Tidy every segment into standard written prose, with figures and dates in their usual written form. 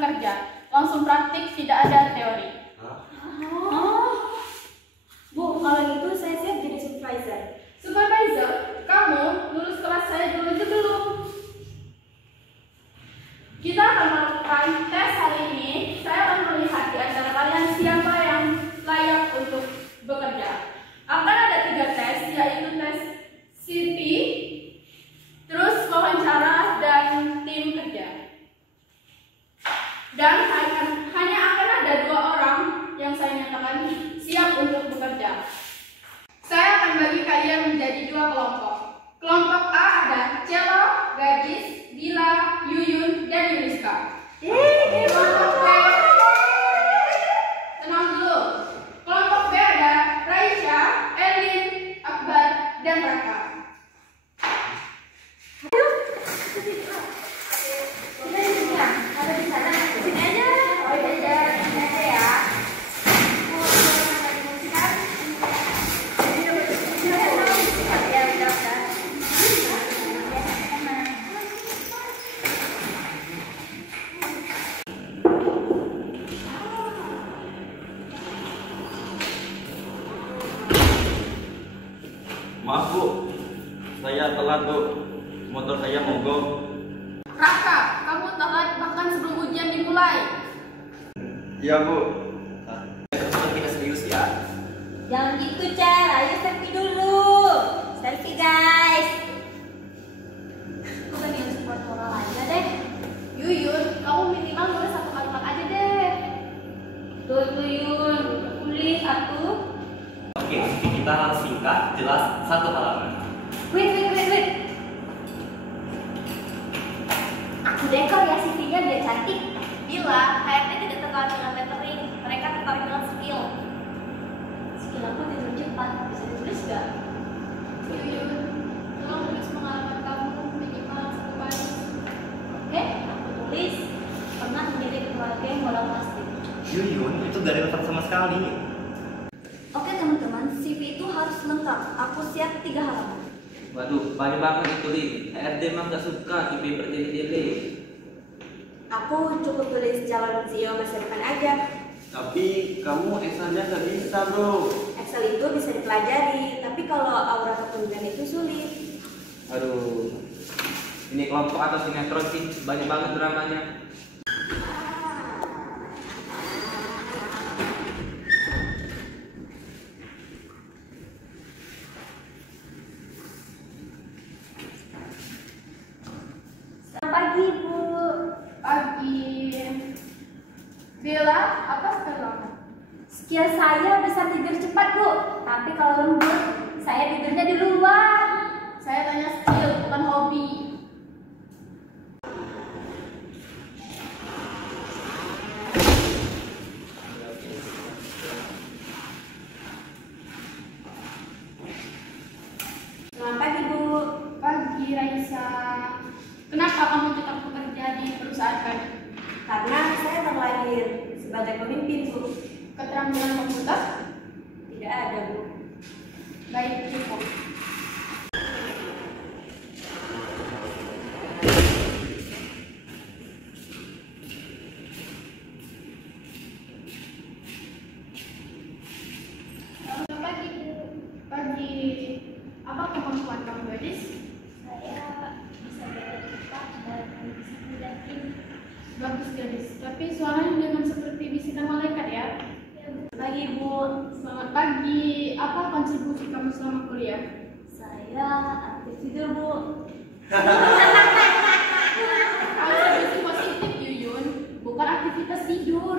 kerja. Langsung praktik, tidak ada teori. Bu, kalau gitu saya siap jadi supervisor. Supervisor, kamu lulus kelas saya dulu itu belum? Kita akan melakukan tes hari ini. Saya akan melihat di antara kalian siapa yang layak untuk bekerja. Akan ada 3 tes, yaitu tes CV, terus wawancara, dan tim kerja. Dan hanya akan ada 2 orang yang saya nyatakan siap untuk bekerja. Saya akan bagi kalian menjadi 2 kelompok. Kelompok A ada Celo, Gadis, Dila, Yuyun, dan Yuliska. Kelompok B, tenang dulu. Kelompok B ada Raisya, Elin, Akbar, dan Raka. Ada di sana, sini aja. Oh iya, sini aja ya. Maaf Bu, saya telat Bu, motor saya mogok. Raka, kamu telat bahkan sebelum ujian dimulai. Iya Bu. Kita serius ya. Jangan gitu, Cer. Ayo selfie dulu. Selfie, guys. Bukan yang support moral aja deh. Yuyun, kamu minimal nulis 1 kalimat aja deh. Tuh, Yun. Tulis 1. Oke, kita harus singkat, jelas, 1 halaman. Wait. Aku dekor ya CV-nya biar cantik. Bila HRD tidak tertarik dengan lettering, mereka tertarik dengan skill. Skill aku tidur cepat. Bisa ditulis gak? Yuyun, tolong tulis pengalaman kamu minimal 1 baris. Oke, aku tulis. Pernah menjadi keluarga yang bola plastik. Yuyun, itu gak relevan sama sekali. Oke teman-teman, CV itu harus lengkap. Aku siap 3 halaman. Waduh, banyak banget itu Li. HRD emang gak suka IP bertele-tele. Aku cukup tulis calon CEO masa depan aja. Tapi kamu Excelnya nggak bisa Bro. Excel itu bisa dipelajari, tapi kalau aura kepemimpinan itu sulit. Aduh, ini kelompok atau sinetron sih, banyak banget dramanya. Selamat pagi, Bu. Pagi. Bella, apa skill kamu? Skill saya bisa tidur cepat, Bu. Tapi kalau lembur, saya tidurnya di luar. Saya tanya skill, bukan hobi. Selamat pagi, Bu. Pagi, Raisa. Kenapa kamu tetap bekerja di perusahaan kami? Karena saya terlahir sebagai pemimpin, Bu. Keterampilan komputer? Tidak ada, Bu. Baik, cukup. Selamat pagi, Bu. Pagi. Apa kemampuan kamu, gadis? Saya bisa belajar cepat dan bisa mendakin. Bagus, gadis. Tapi suaranya jangan seperti bisikan malaikat ya. Pagi, Bu. Selamat pagi. Apa kontribusi kamu selama kuliah? Saya aktif tidur, Bu. Kontribusi positif, Yuyun. Bukan aktivitas tidur.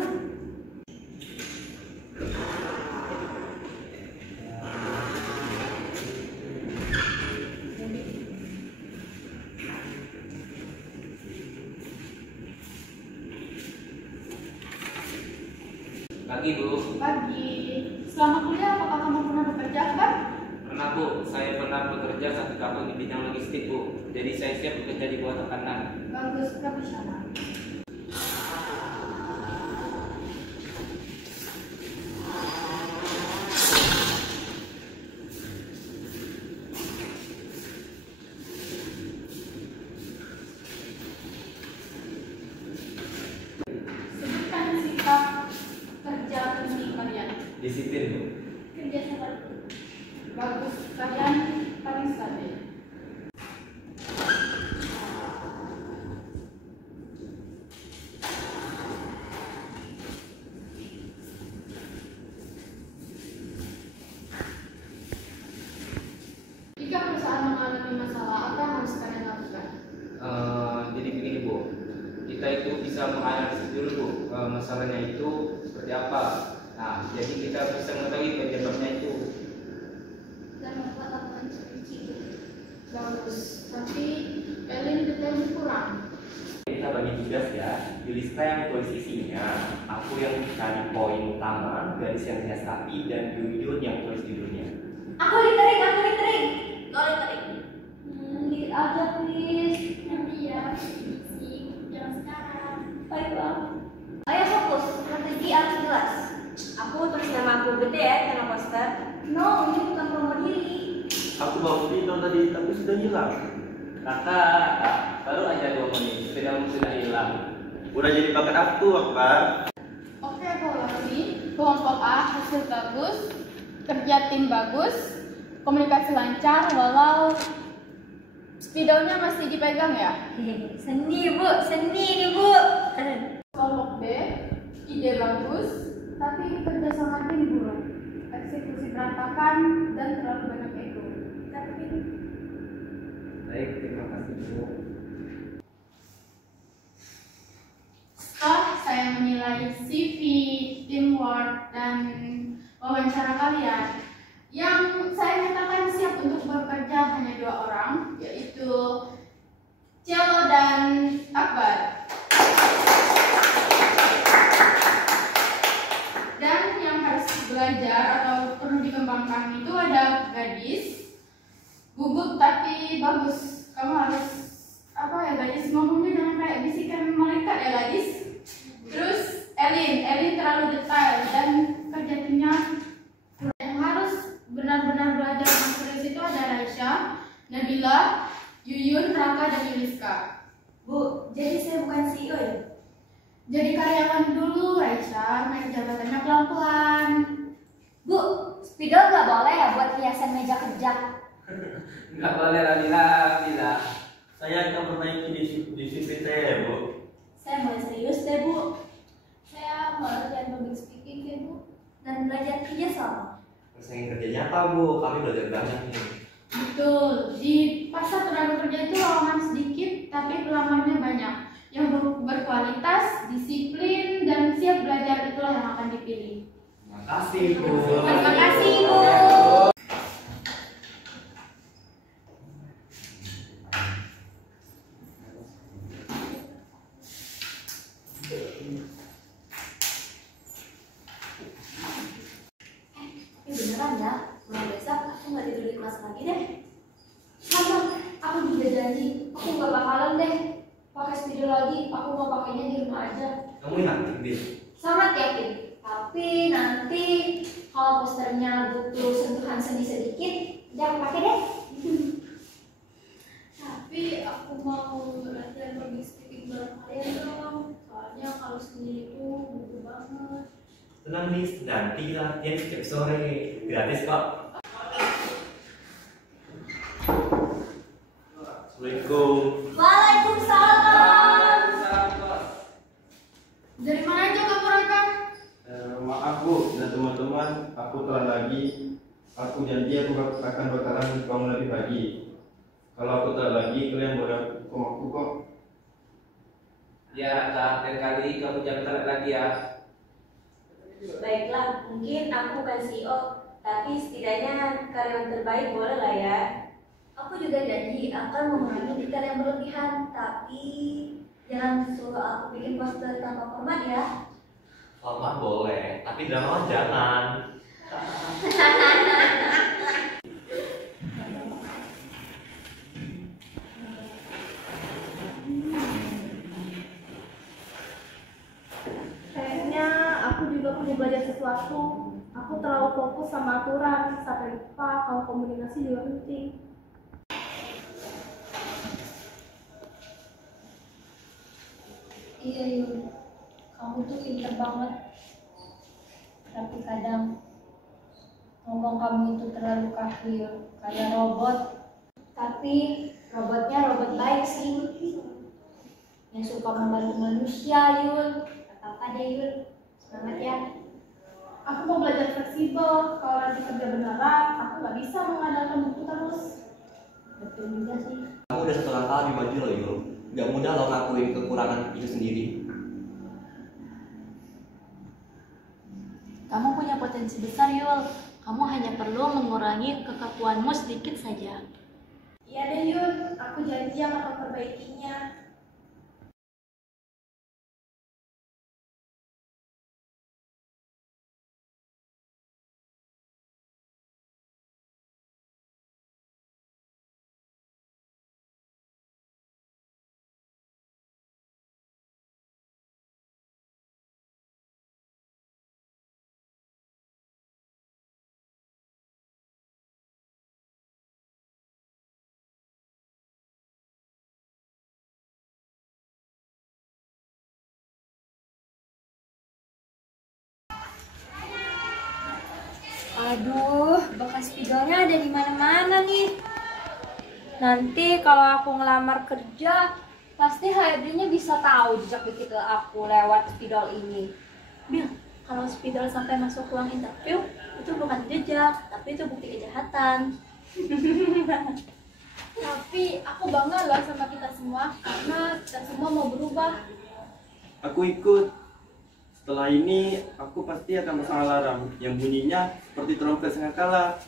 Pagi Bu. Pagi. Selama kuliah apakah kamu pernah bekerja, Akbar? Pernah Bu, saya pernah bekerja 1 tahun di bidang logistik Bu. Jadi saya siap bekerja di bawah tekanan. Bagus, profesional. permasalahannya itu seperti apa. Nah, jadi kita bisa mengetahui penyebabnya itu. Dan membuat laporan seperti itu. Bagus, tapi Elin detailnya kurang. Kita bagi tugas ya, Yuliska yang tulis isinya, aku yang cari poin utama, garis yang hias rapi, dan Yuyun yang tulis judulnya. Aku lettering, aku lettering. Lo lettering. Lead aja please. Nanti ya, jangan sekarang. Baik bang. Ayo fokus, strategi harus jelas. Aku tulis nama aku gede ya, nama poster. No, ini bukan promo diri. Aku bawa video tadi tapi sudah hilang. Kakak, baru aja 2 menit, sepedamu sudah hilang. Udah jadi bakat aku, Akbar. Oke, evaluasi. Kelompok A hasil bagus, kerja tim bagus, komunikasi lancar walau spidolnya masih dipegang ya. Seni bu, seni nih bu. Kelompok B ide bagus, tapi kerja sama tim buruk, eksekusi berantakan dan terlalu banyak ego. Baik, terima kasih Bu. Setelah saya menilai CV, teamwork, dan wawancara kalian, yang saya nyatakan siap untuk bekerja hanya 2 orang, yaitu Cello dan Akbar. Dan yang harus belajar atau perlu dikembangkan itu ada gadis, gugup tapi bagus. Kamu harus apa ya gadis, ngomongnya jangan kayak bisikan malaikat ya gadis. Terus Elin terlalu detail dan kerja timnya. Yang harus benar-benar belajar dengan serius itu ada Raisya, Nabila, Yuyun, Raka, dan Yuliska. Bu, jadi saya bukan CEO ya? Jadi karyawan dulu Raisya, naik jabatannya pelan-pelan. Bu, spidol nggak boleh ya buat hiasan meja kerja. Nggak boleh Nabila. Saya akan perbaiki di CV saya, Bu. Saya mulai serius deh, Bu. Saya mau latihan public speaking deh, Bu. Dan belajar kerja sama. Persaingan kerja nyata Bu, kami belajar banyak nih. Betul, di pasar tenaga kerja itu lowongan sedikit tapi pelamarnya banyak. Yang berkualitas, disiplin, dan siap belajar itulah yang akan dipilih. Terima kasih Bu. Terima kasih bu. Tapi beneran ya, mulai besok aku nggak tidur di kelas lagi deh. Sama, aku juga janji, aku nggak bakalan deh pakai spidol lagi. Aku mau pakainya di rumah aja. Kamu inaktif deh. Sangat yakin. Tapi nanti kalau posternya butuh sentuhan seni sedikit, jangan pakai deh. Tapi aku mau latihan public speaking bareng kalian dong. Soalnya kalau sendiri itu butuh banget. Tenang nih, nanti kita latihan setiap sore. Gratis kok. Assalamualaikum. Waalaikumsalam. Dari mana aja kamu Raka? Maaf Bu dan teman-teman, aku telah lagi. Aku janji aku akan bakalan bangun lebih pagi. Kalau aku telah lagi, kalian boleh hukum aku kok. Ya Raka, lain kali kamu jangan telat lagi ya. Baiklah, mungkin aku bukan CEO, tapi setidaknya karyawan terbaik boleh lah ya. Aku juga janji akan mengurangi detail yang berlebihan, tapi jangan suruh aku bikin poster tanpa format ya. Format boleh, tapi drama jangan. Kayaknya aku juga perlu belajar sesuatu. Aku terlalu fokus sama aturan, sampai lupa kalau komunikasi juga penting. Iya Yul, kamu tuh pinter banget. Tapi kadang ngomong kamu itu terlalu kahil, kayak robot. Tapi robotnya robot baik sih, yang suka membantu manusia Yul. Gak apa-apa deh Yul, semangat ya. Aku mau belajar fleksibel. Kalau nanti kerja beneran, aku nggak bisa mengandalkan buku terus. Betul juga sih. Kamu udah 1 langkah lebih maju loh Yul. Gak mudah loh ngakuin kekurangan itu sendiri. Kamu punya potensi besar, Yul. Kamu hanya perlu mengurangi kekakuanmu sedikit saja. Iya deh Yun, aku janji akan memperbaikinya. Aduh, bekas spidolnya ada di mana-mana nih. Nanti kalau aku ngelamar kerja, pasti HRD-nya bisa tahu jejak digital aku lewat spidol ini. Bil, kalau spidol sampai masuk ruang interview, itu bukan jejak, tapi itu bukti kejahatan. Tapi aku bangga loh sama kita semua karena kita semua mau berubah. Aku ikut. Setelah ini, aku pasti akan pasang alarm yang bunyinya seperti trompet sangkakala.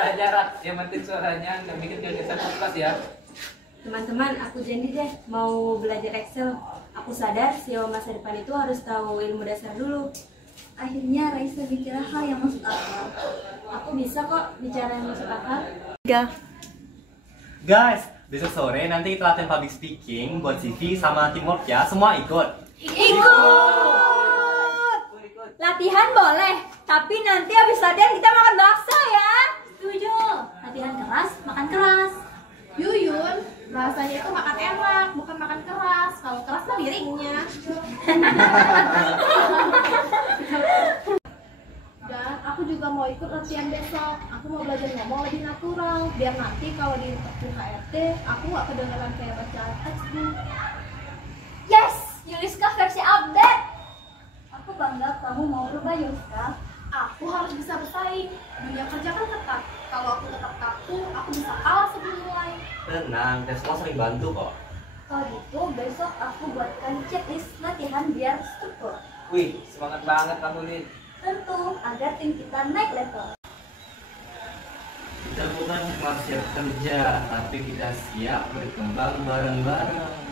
Aja Rat, yang penting suaranya nggak bikin kegiatan kelas ya. Teman-teman, aku janji deh mau belajar Excel. Aku sadar CEO masa depan itu harus tahu ilmu dasar dulu. Akhirnya Raisa bicara hal yang masuk akal. Aku bisa kok bicara yang masuk akal. Guys, besok sore nanti kita latihan public speaking buat CV sama teamwork ya. Semua ikut. Latihan boleh, tapi nanti habis latihan kita makan bakso ya. Setuju, latihan keras, makan keras. Yuyun, rasanya itu makan enak, bukan makan keras. Kalau keras mah piringnya. Dan aku juga mau ikut latihan besok. Aku mau belajar ngomong lebih natural, biar nanti kalau di interview HRD, aku nggak kedengeran kayak baca textbook. Yes, Yuliska versi update. Aku bangga kamu mau berubah, Yuska. Aku harus bisa bersaing. Dunia kerja kan ketat. Kalau aku tetap kaku, aku bisa kalah sebelum mulai. Tenang, kita semua sering bantu kok. Kalau gitu, besok aku buatkan checklist latihan biar struktur. Wih, semangat banget kamu Lin. Tentu, agar tim kita naik level. Kita bukan cuma siap kerja, tapi kita siap berkembang bareng-bareng.